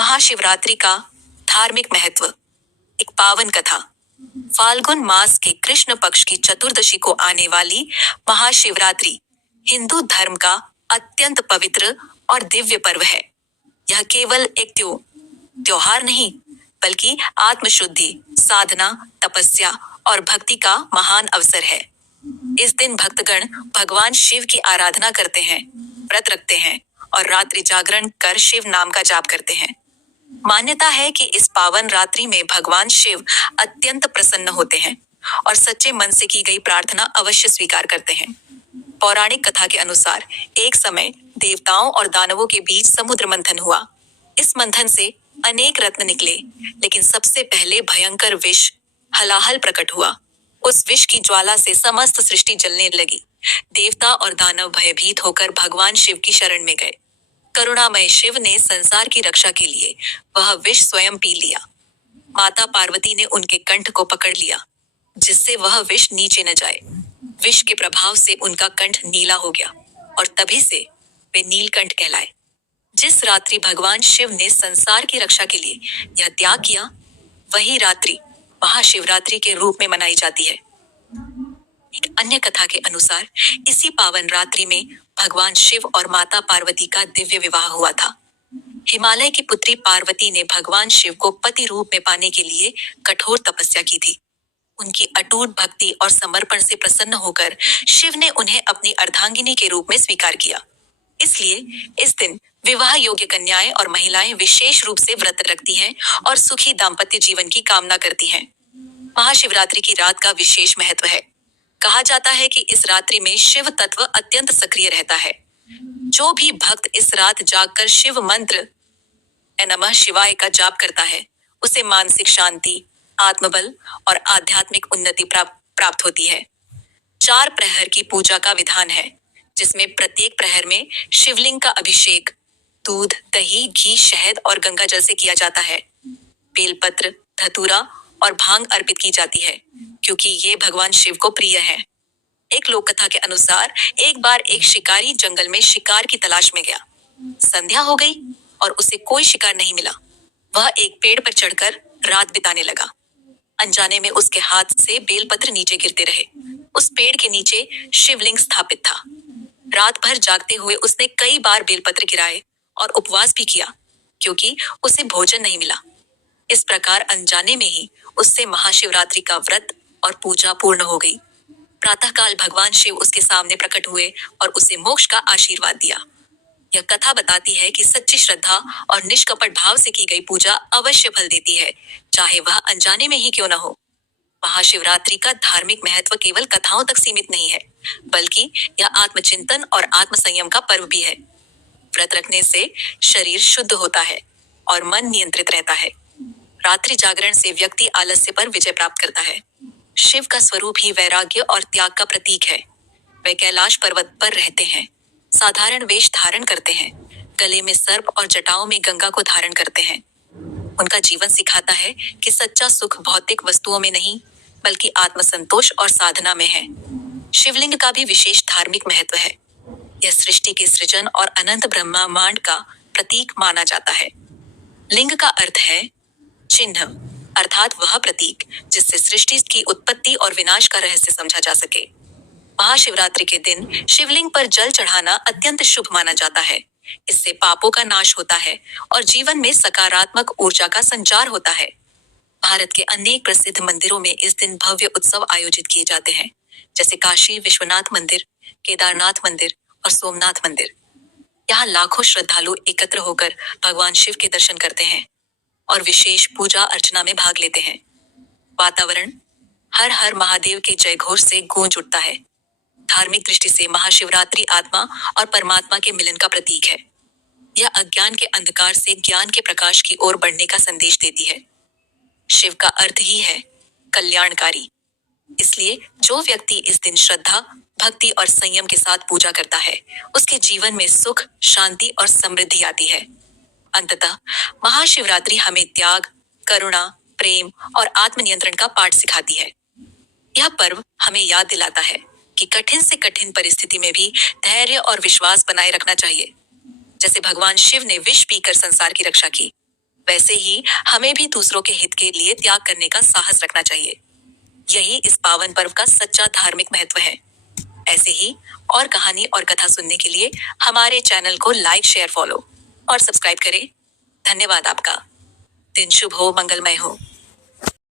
महाशिवरात्रि का धार्मिक महत्व। एक पावन कथा। फाल्गुन मास के कृष्ण पक्ष की चतुर्दशी को आने वाली महाशिवरात्रि हिंदू धर्म का अत्यंत पवित्र और दिव्य पर्व है। यह केवल एक त्योहार नहीं, बल्कि आत्मशुद्धि, साधना, तपस्या और भक्ति का महान अवसर है। इस दिन भक्तगण भगवान शिव की आराधना करते हैं, व्रत रखते हैं और रात्रि जागरण कर शिव नाम का जाप करते हैं। मान्यता है कि इस पावन रात्रि में भगवान शिव अत्यंत प्रसन्न होते हैं और सच्चे मन से की गई प्रार्थना अवश्य स्वीकार करते हैं। पौराणिक कथा के अनुसार एक समय देवताओं और दानवों के बीच समुद्र मंथन हुआ। इस मंथन से अनेक रत्न निकले, लेकिन सबसे पहले भयंकर विष हलाहल प्रकट हुआ। उस विष की ज्वाला से समस्त सृष्टि जलने लगी। देवता और दानव भयभीत होकर भगवान शिव की शरण में गए। करुणामय शिव ने संसार की रक्षा के लिए वह विष स्वयं पी लिया। माता पार्वती ने उनके कंठ को पकड़ लिया, जिससे वह विष नीचे न जाए। विष के प्रभाव से उनका कंठ नीला हो गया और तभी से वे नीलकंठ कहलाए। जिस रात्रि भगवान शिव ने संसार की रक्षा के लिए यह त्याग किया, वही रात्रि महाशिवरात्रि के रूप में मनाई जाती है। एक अन्य कथा के अनुसार इसी पावन रात्रि में भगवान शिव और माता पार्वती का दिव्य विवाह हुआ था। हिमालय की पुत्री पार्वती ने भगवान शिव को पति रूप में पाने के लिए कठोर तपस्या की थी। उनकी अटूट भक्ति और समर्पण से प्रसन्न होकर शिव ने उन्हें अपनी अर्धांगिनी के रूप में स्वीकार किया। इसलिए इस दिन विवाह योग्य कन्याएं और महिलाएं विशेष रूप से व्रत रखती हैं और सुखी दाम्पत्य जीवन की कामना करती हैं। महाशिवरात्रि की रात का विशेष महत्व है। कहा जाता है कि इस रात्रि में शिव तत्व अत्यंत सक्रिय रहता है। जो भी भक्त इस रात जागकर शिव मंत्र नमः शिवाय का जाप करता है, उसे मानसिक शांति, आत्मबल और आध्यात्मिक उन्नति प्राप्त होती है। 4 प्रहर की पूजा का विधान है, जिसमें प्रत्येक प्रहर में शिवलिंग का अभिषेक दूध, दही, घी, शहद और गंगा जल से किया जाता है। बेलपत्र, धतूरा और भांग अर्पित की जाती है, क्योंकि ये भगवान शिव को प्रिय है। एक लोक कथा के अनुसार एक बार एक शिकारी जंगल में शिकार की तलाश में गया। संध्या हो गई और उसे कोई शिकार नहीं मिला। वह एक पेड़ पर चढ़कर रात बिताने लगा। अनजाने में उसके हाथ से बेलपत्र नीचे गिरते रहे। उस पेड़ के नीचे शिवलिंग स्थापित था। रात भर जागते हुए उसने कई बार बेलपत्र गिराए और उपवास भी किया, क्योंकि उसे भोजन नहीं मिला। इस प्रकार अनजाने में ही उससे महाशिवरात्रि का व्रत और पूजा पूर्ण हो गई। प्रातःकाल भगवान शिव उसके सामने प्रकट हुए और उसे मोक्ष का आशीर्वाद दिया। यह कथा बताती है कि सच्ची श्रद्धा और निष्कपट भाव से की गई पूजा अवश्य फल देती है, चाहे वह अनजाने में ही क्यों न हो। महाशिवरात्रि का धार्मिक महत्व केवल कथाओं तक सीमित नहीं है, बल्कि यह आत्मचिंतन और आत्मसंयम का पर्व भी है। व्रत रखने से शरीर शुद्ध होता है और मन नियंत्रित रहता है। रात्रि जागरण से व्यक्ति आलस्य पर विजय प्राप्त करता है। शिव का स्वरूप ही वैराग्य और त्याग का प्रतीक है। वे कैलाश पर्वत पर रहते हैं, साधारण वेश धारण करते हैं, गले में सर्प और जटाओं में गंगा को धारण करते हैं। उनका जीवन सिखाता है कि सच्चा सुख भौतिक वस्तुओं में नहीं, बल्कि आत्मसंतोष और साधना में है। शिवलिंग का भी विशेष धार्मिक महत्व है। यह सृष्टि के सृजन और अनंत ब्रह्मांड का प्रतीक माना जाता है। लिंग का अर्थ है चिन्ह, अर्थात वह प्रतीक जिससे सृष्टि की उत्पत्ति और विनाश का रहस्य समझा जा सके। महाशिवरात्रि के दिन शिवलिंग पर जल चढ़ाना अत्यंत शुभ माना जाता है। इससे पापों का नाश होता है और जीवन में सकारात्मक ऊर्जा का संचार होता है। भारत के अनेक प्रसिद्ध मंदिरों में इस दिन भव्य उत्सव आयोजित किए जाते हैं, जैसे काशी विश्वनाथ मंदिर, केदारनाथ मंदिर और सोमनाथ मंदिर। यहाँ लाखों श्रद्धालु एकत्र होकर भगवान शिव के दर्शन करते हैं और विशेष पूजा अर्चना में भाग लेते हैं। वातावरण हर हर महादेव के जयघोष से गूंज उठता है। धार्मिक दृष्टि से महाशिवरात्रि आत्मा और परमात्मा के मिलन का प्रतीक है। यह अज्ञान के अंधकार से ज्ञान के प्रकाश की ओर बढ़ने का संदेश देती है। शिव का अर्थ ही है कल्याणकारी। इसलिए जो व्यक्ति इस दिन श्रद्धा, भक्ति और संयम के साथ पूजा करता है, उसके जीवन में सुख, शांति और समृद्धि आती है। अंततः महाशिवरात्रि हमें त्याग, करुणा, प्रेम और आत्मनियंत्रण का पाठ सिखाती है। यह पर्व हमें याद दिलाता है कि कठिन से कठिन परिस्थिति में भी धैर्य और विश्वास बनाए रखना चाहिए। जैसे भगवान शिव ने विष पीकर संसार की रक्षा की, वैसे ही हमें भी दूसरों के हित के लिए त्याग करने का साहस रखना चाहिए। यही इस पावन पर्व का सच्चा धार्मिक महत्व है। ऐसे ही और कहानी और कथा सुनने के लिए हमारे चैनल को लाइक, शेयर, फॉलो और सब्सक्राइब करें। धन्यवाद आपका। दिन शुभ हो, मंगलमय हो।